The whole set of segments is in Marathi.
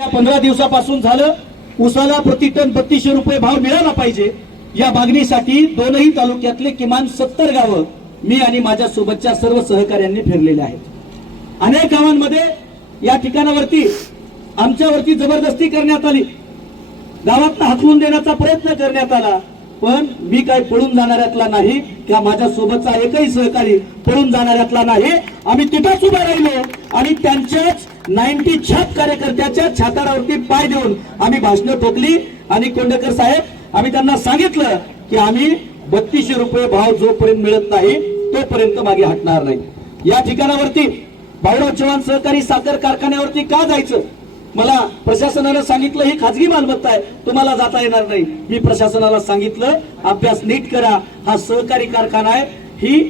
या पंधरा दिवसापासून झालं उसाला प्रति टन बत्तीसशे रुपये भाव मिळाला पाहिजे. या मागणीसाठी दोनही तालुक्यातले किमान सत्तर गावं मी आणि माझ्या सोबतच्या सर्व सहकाऱ्यांनी फिरलेले आहेत. अनेक गावांमध्ये या ठिकाणावरती आमच्यावरती जबरदस्ती करण्यात आली. गावात हाकलून देण्याचा प्रयत्न करण्यात आला. पण मी काय पळून जाणाऱ्यातला नाही किंवा माझ्या सोबतचा एकही सहकारी पळून जाणाऱ्यातला नाही. आम्ही तिथंच उभे राहिलो आणि त्यांच्याच नाईन्टी छाप कार्यकर्त्याच्या छातारावरती पाय देऊन आम्ही भाषणं ठोकली. आणि कोंडकर साहेब आम्ही त्यांना सांगितलं की आम्ही बत्तीसशे रुपये भाव जोपर्यंत मिळत नाही तोपर्यंत मागे हटणार नाही. या ठिकाणावरती भाऊराव चव्हाण सहकारी साखर कारखान्यावरती का जायचं? मला प्रशासनानं सांगितलं ही खाजगी मालमत्ता आहे तुम्हाला जाता येणार नाही. मी प्रशासनाला सांगितलं अभ्यास नीट करा हा सहकारी कारखाना आहे ही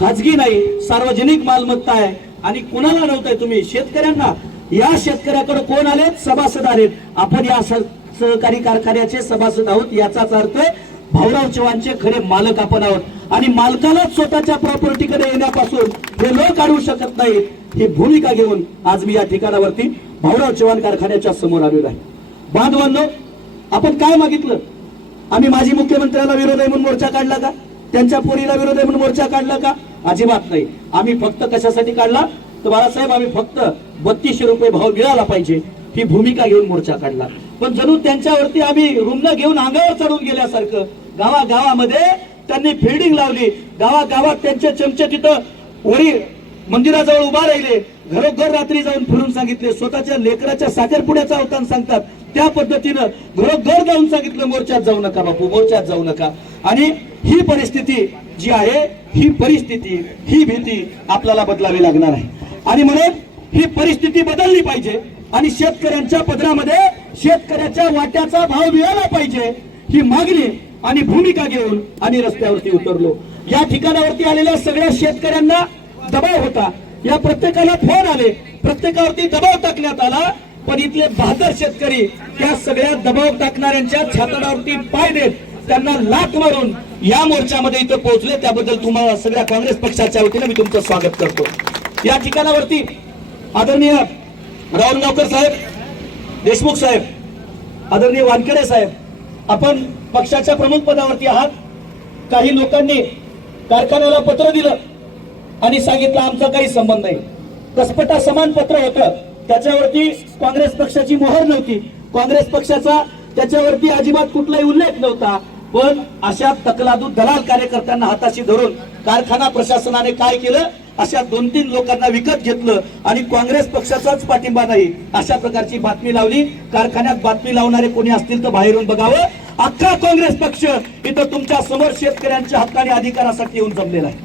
खाजगी नाही सार्वजनिक मालमत्ता आहे. आणि कुणाला नव्हतंय तुम्ही? शेतकऱ्यांना. या शेतकऱ्याकडे कोण आलेत सभासद आलेत आपण या सहकारी कारखान्याचे सभासद आहोत याचाच अर्थ भाऊराव चव्हाणचे खरे मालक आपण आहोत. आणि मालकालाच स्वतःच्या प्रॉपर्टीकडे येण्यापासून हे लोक काढू शकत नाही ही भूमिका घेऊन आज मी या ठिकाणावरती भाऊराव चव्हाण कारखान्याच्या समोर आलेलो आहे. बांधवांनो आपण काय मागितलं? आम्ही माजी मुख्यमंत्र्याला विरोध आहे म्हणून मोर्चा काढला का? त्यांच्या पोरीला विरोध आहे म्हणून मोर्चा काढला का? अजिबात नाही. आम्ही फक्त कशासाठी काढला? तर बाळासाहेब आम्ही फक्त बत्तीसशे रुपये भाव मिळाला पाहिजे ही भूमिका घेऊन मोर्चा काढला. पण जणू त्यांच्यावरती आम्ही रुग्ण घेऊन अंगावर चढून गेल्यासारखं गावागावामध्ये त्यांनी फिल्डिंग लावली. गावागावात त्यांचे चमचे तिथं वरी मंदिराजवळ उभा राहिले. घरोघर रात्री जाऊन फिरून सांगितले. स्वतःच्या लेकराच्या साखरपुड्याचा अवतान सांगतात. त्या पद्धतीनं घरोघर जाऊन सांगितलं मोर्चात जाऊ नका बापू मोर्चात जाऊ नका. आणि ही परिस्थिती जी आहे ही परिस्थिती ही भीती आपल्याला बदलावी लागणार आहे. आणि म्हणून ही परिस्थिती बदलली पाहिजे. आणि शेतकऱ्यांच्या पदरामध्ये शेतकऱ्याच्या वाट्याचा भाव मिळाला पाहिजे. ही मागणी आणि भूमिका घेऊन आणि रस्त्यावरती उतरलो. या ठिकाणावरती आलेल्या सगळ्या शेतकऱ्यांना दबाव होता. या प्रत्येकाला फोन आले. प्रत्येकावरती दबाव टाकण्यात आला. पण इथले बहादर शेतकरी त्या सगळ्या दबाव टाकणाऱ्यांच्या छातडावरती पाय देत त्यांना लाथ मारून या मोर्चामध्ये इथं पोहोचले. त्याबद्दल तुम्हाला सगळ्या काँग्रेस पक्षाच्या वतीने मी तुमचं स्वागत करतो. या ठिकाणावरती आदरणीय रावणगावकर साहेब देशमुख साहेब आदरणीय वानखेडे साहेब आपण पक्षाच्या प्रमुख पदावरती आहात. काही लोकांनी कारखान्याला पत्र दिलं आणि सांगितलं आमचा काही संबंध नाही. कसपटा समान पत्र होतं. त्याच्यावरती काँग्रेस पक्षाची मोहर नव्हती. काँग्रेस पक्षाचा त्याच्यावरती अजिबात कुठलाही उल्लेख नव्हता. पण अशा तकलादू दलाल कार्यकर्त्यांना हाताशी धरून कारखाना प्रशासनाने काय केलं? अशा दोन तीन लोकांना विकत घेतलं आणि काँग्रेस पक्षाचाच पाठिंबा नाही. अशा प्रकारची बातमी लावली. कारखान्यात बातमी लावणारे कोणी असतील तर बाहेरून बघावं. अख्खा काँग्रेस पक्ष इथं तुमच्यासमोर शेतकऱ्यांच्या हक्काने अधिकारासाठी येऊन जमलेला आहे.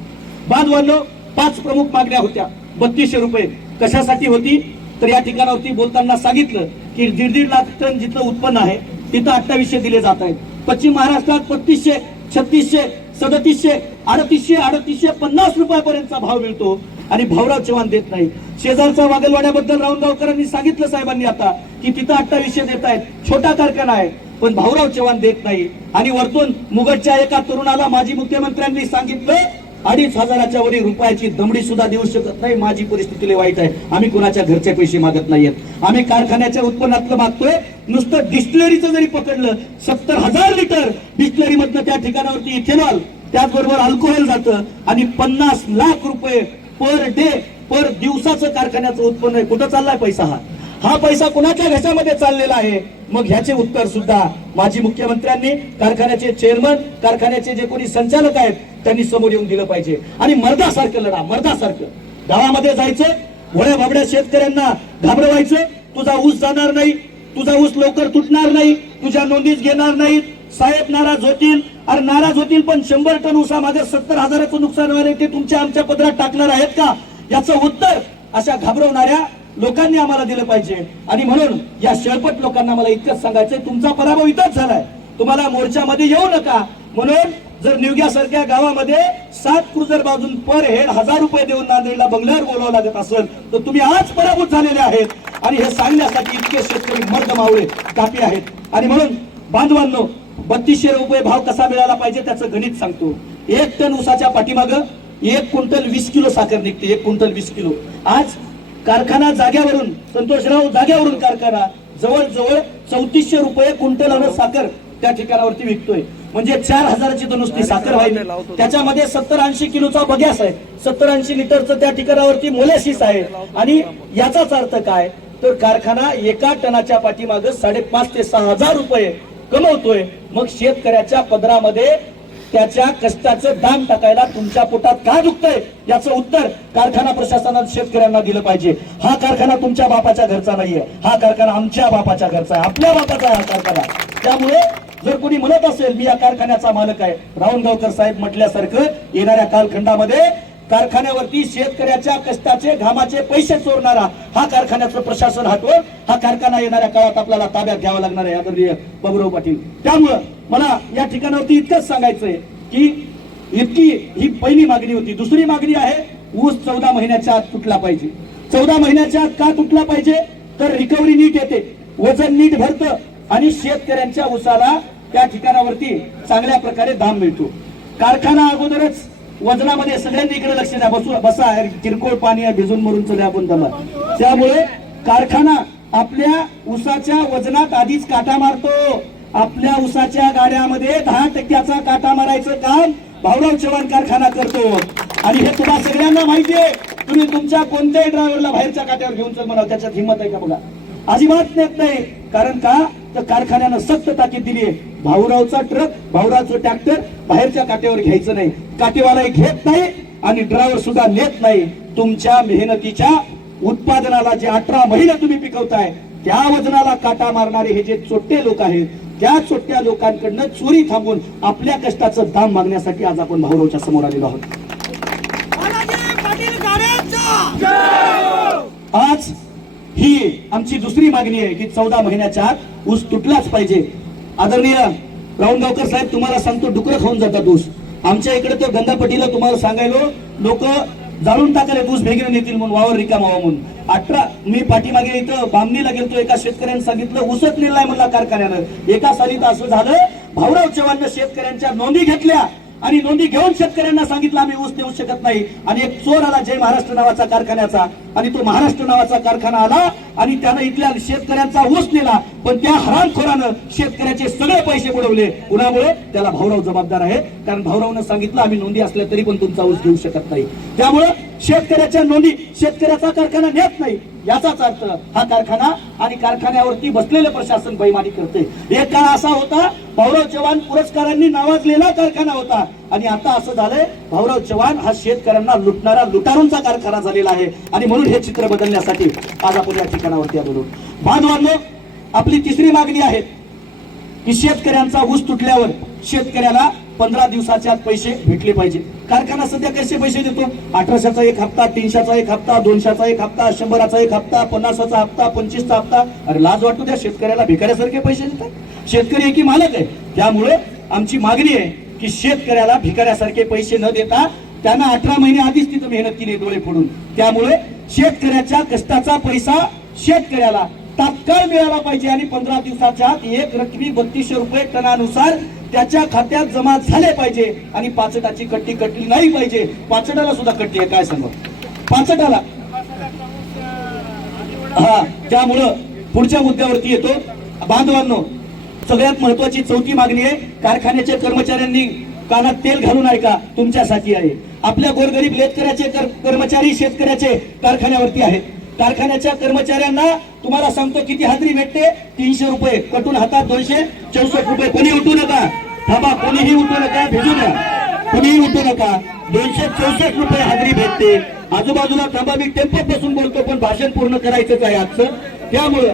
बांधवांनो पाच प्रमुख मागण्या होत्या. बत्तीसशे रुपये. कशासाठी होती? तर या ठिकाणावरती बोलताना सांगितलं की दीड दीड लाख टन जिथलं उत्पन्न आहे तिथं अठ्ठावीसशे दिले जात आहेत. पश्चिम महाराष्ट्रात बत्तीसशे छत्तीसशे सदतीसशे अडतीसशे अडतीसशे पन्नास रुपयापर्यंतचा भाव मिळतो आणि भावराव चव्हाण देत नाही. शेजारचा वागलवाड्याबद्दल राऊंडगावकरांनी सांगितलं साहेबांनी आता की तिथं अठ्ठावीसशे देत आहेत. छोटा कारखाना आहे पण भाऊराव चव्हाण देत नाही. आणि वरतून मुगटच्या एका तरुणाला माजी मुख्यमंत्र्यांनी सांगितलं अडीच हजाराच्या वरील रुपयाची दमडी सुद्धा देऊ शकत नाही. माझी परिस्थिती लय वाईट आहे. आम्ही कोणाच्या घरचे पैसे मागत नाहीयेत आम्ही कारखान्याच्या उत्पन्नातलं मागतोय. नुसतं डिस्टलरीचं जरी पकडलं सत्तर हजार लिटर डिस्टिलरी मधनं त्या ठिकाणावरती इथेनॉल त्याचबरोबर अल्कोहोल जातं आणि पन्नास लाख रुपये पर डे पर दिवसाचं कारखान्याचं उत्पन्न आहे. कुठं चाललाय पैसा हा? हा पैसा कुणाच्या घशामध्ये चाललेला आहे? मग ह्याचे उत्तर सुद्धा माजी मुख्यमंत्र्यांनी कारखान्याचे चेअरमन कारखान्याचे जे कोणी संचालक आहेत त्यांनी समोर येऊन दिलं पाहिजे. आणि मर्दासारखं लढा मर्दासारखं. गावामध्ये जायचं भोळ्या भाबड्या शेतकऱ्यांना घाबरवायचं तुझा ऊस जाणार नाही तुझा ऊस लवकर तुटणार नाही तुझ्या नोंदीच घेणार नाहीत. साहेब नाराज होतील. अरे नाराज होतील पण शंभर टन माझ्या सत्तर हजाराचं नुकसान होणार आहे ते तुमच्या आमच्या पदरात टाकणार आहेत का? याचं उत्तर अशा घाबरवणाऱ्या लोकांनी आम्हाला दिलं पाहिजे. आणि म्हणून या शेळपट लोकांना मला इतकंच सांगायचंय तुमचा पराभव इथंच झालाय. तुम्हाला मोर्चामध्ये येऊ नका. म्हणून जर निवग्यासारख्या गावामध्ये सात क्रुझर बाजून पर हेड हजार रुपये देऊन नांदेडला बंगल्यावर बोलावं लागत असेल तर तुम्ही आज पराभूत झालेले आहेत. आणि हे सांगण्यासाठी इतके शेतकरी मर्द मावळे कापी आहेत. आणि म्हणून बांधवांनो बत्तीसशे रुपये भाव कसा मिळाला पाहिजे त्याचं गणित सांगतो. एक टन ऊसाच्या पाठीमागं एक क्विंटल वीस किलो साखर निघते एक क्विंटल वीस किलो. आज कारखाना जाग्यावरून संतोषराव जाग्यावरून कारखाना जवळजवळ चौतीसशे रुपये क्विंटलानं साखर त्या ठिकाणावरती विकतोय. म्हणजे चार हजाराची तर नुसती साखर व्हायली. त्याच्यामध्ये सत्तर ऐंशी किलोचा बग्यास आहे. सत्तर ऐंशी लिटरचं त्या ठिकाणावरती मोलॅसिस आहे. आणि याचाच अर्थ काय? तर कारखाना एका टनाच्या पाठीमागे साडेपाच ते सहा हजार रुपये कमवतोय मग शेतकऱ्याच्या पदरामध्ये त्याच्या कष्टाचं दाम टाकायला तुमच्या पोटात का दुखतंय? याचं उत्तर कारखाना प्रशासनात शेतकऱ्यांना दिलं पाहिजे. हा कारखाना तुमच्या बापाच्या घरचा नाहीये. हा कारखाना आमच्या बापाच्या घरचा आहे. आपल्या बापाचा आहे हा कारखाना. त्यामुळे जर कोणी म्हणत असेल मी या कारखान्याचा मालक आहे. रावणगावकर साहेब म्हटल्यासारखं येणाऱ्या कालखंडामध्ये कारखान्यावरती शेतकऱ्याच्या कष्टाचे घामाचे पैसे चोरणारा हा कारखान्याचं प्रशासन हटवून हा कारखाना येणाऱ्या काळात आपल्याला ताब्यात घ्यावा लागणार आहे आदरणीय बाबुराव पाटील. त्यामुळं मला या ठिकाणावरती इतकंच सांगायचंय की इतकी ही पहिली मागणी होती. दुसरी मागणी आहे ऊस चौदा महिन्याच्या आत तुटला पाहिजे. चौदा महिन्याच्या आत का तुटला पाहिजे? तर रिकव्हरी नीट येते. वजन नीट भरतं आणि शेतकऱ्यांच्या ऊसाला त्या ठिकाणावरती चांगल्या प्रकारे दाम मिळतो. कारखाना अगोदरच वजनामध्ये सगळ्यांनी इकडे लक्ष द्या. बसू बसा. किरकोळ पाणी भिजून मरून चला आपण त्याला त्यामुळे कारखाना आपल्या उसाच्या वजनात आधीच काटा मारतो. आपल्या ऊसाच्या गाड्यामध्ये दहा टक्क्याचा काटा मारायचं काम भाऊराव चव्हाण कारखाना करतो. आणि हे तुम्हा सगळ्यांना माहिती आहे. तुम्ही तुमच्या कोणत्याही ड्रायव्हरला बाहेरच्या काट्यावर घेऊन चल म्हणा त्याच्यात हिंमत आहे का बघा? अजिबात नेत नाही. कारण का? तर कारखान्यानं सक्त ताकीद दिली आहे. भाऊरावचा ट्रक भाऊरावचं ट्रॅक्टर बाहेरच्या काट्यावर घ्यायचं नाही. काटेवाला घेत नाही आणि ड्रायव्हर सुद्धा नेत नाही. तुमच्या मेहनतीच्या उत्पादनाला जे अठरा महिने तुम्ही पिकवताय त्या वजनाला काटा मारणारे हे जे चोट्टे लोक आहेत त्या चोट्ट्या लोकांकडनं चोरी थांबून आपल्या कष्टाचं दाम मागण्यासाठी आज आपण भाऊरावच्या समोर आलेलो आहोत. आज ही आमची दुसरी मागणी आहे की चौदा महिन्याच्या आत ऊस तुटलाच पाहिजे. आदरणीय राऊंडगावकर साहेब तुम्हाला सांगतो डुकरं खाऊन जातात ऊस. आमच्या इकडे तो गंगापट्टीला तुम्हाला सांगायलो लोक जाळून टाकायला ऊस भेगीने नेतील म्हणून वावर रिकामा म्हणून. अठरा मी पाठीमागे इथं बामणीला गेलतो एका शेतकऱ्याने सांगितलं ऊसच नेलाय म्हणला कारखान्यानं. एका सालीत असं झालं भाऊराव चव्हाणनं शेतकऱ्यांच्या नोंदी घेतल्या. आणि नोंदी घेऊन शेतकऱ्यांना सांगितलं आम्ही ऊस देऊ शकत नाही. आणि एक चोर आला जय महाराष्ट्र नावाचा कारखान्याचा. आणि तो महाराष्ट्र नावाचा कारखाना आला आणि त्यानं इथल्या शेतकऱ्यांचा ऊस नेला. पण त्या हरामखोरानं शेतकऱ्याचे सगळे पैसे बुडवले. कुणामुळे त्याला भाऊराव जबाबदार आहे. कारण भाऊरावनं सांगितलं आम्ही नोंदी असल्या तरी पण तुमचा ऊस घेऊ शकत नाही. त्यामुळं शेतकऱ्याच्या नोंदी शेतकऱ्याचा कारखाना नेत नाही. याचाच अर्थ हा कारखाना आणि कारखान्यावरती बसलेलं प्रशासन बैमानी करते एक काळ असा होता भाऊराव चव्हाण पुरस्कारांनी नावाजलेला कारखाना होता. आणि आता असं झालंय भाऊराव चव्हाण हा शेतकऱ्यांना लुटणारा लुटारूंचा कारखाना झालेला आहे. आणि म्हणून हे चित्र बदलण्यासाठी आज आपण या ठिकाणावरती आलेलो बांधवांनो आपली तिसरी मागणी आहे की शेतकऱ्यांचा ऊस तुटल्यावर शेतकऱ्याला पंधरा दिवसाच्या पैसे भेटले पाहिजे. कारखाना सध्या कसे पैसे देतो? अठराशेचा एक हप्ता तीनशेचा एक हप्ता दोनशेचा एक हप्ता शंभराचा एक हप्ता पन्नासाचा हप्ता पंचवीसचा हप्ता. अरे लाज वाटतो त्या शेतकऱ्याला भिकाऱ्यासारखे पैसे देतात. शेतकरी एकी मालक आहे. त्यामुळे आमची मागणी आहे की शेतकऱ्याला भिकाऱ्यासारखे पैसे न देता त्यांना अठरा महिने आधीच तिथं मेहनत केली डोळे फोडून. त्यामुळे शेतकऱ्याच्या कष्टाचा पैसा शेतकऱ्याला तात्काळ मिळाला पाहिजे आणि पंधरा दिवसाच्या एक रकमी बत्तीसशे रुपये टनानुसार त्याच्या खात्यात जमा झाले पाहिजे आणि पाचटाची कट्टी कटली नाही पाहिजे. पाचटाला सुद्धा कट्टी आहे काय सांगू? पाचटाला. हा त्यामुळं पुढच्या मुद्द्यावरती येतो. बांधवांनो सगळ्यात महत्वाची चौथी मागणी आहे कारखान्याच्या कर्मचाऱ्यांनी कानात तेल घालून ऐका तुमच्यासाठी आहे. आपल्या गोरगरीब लेतकऱ्याचे कर्मचारी शेतकऱ्याचे कारखान्यावरती आहेत. कारखान्याच्या कर्मचाऱ्यांना तुम्हाला सांगतो किती हाजरी भेटते? तीनशे रुपये. कटून हातात दोनशे चौसष्ट रुपये. कोणी उठू नका. थांबा कोणीही उठू नका भेटू नका. कोणीही उठू नका. दोनशे चौसष्ट रुपये हाजरी भेटते आजूबाजूला थांबा मी टेम्पो बसून बोलतो पण भाषण पूर्ण करायचंच आहे आजचं. त्यामुळं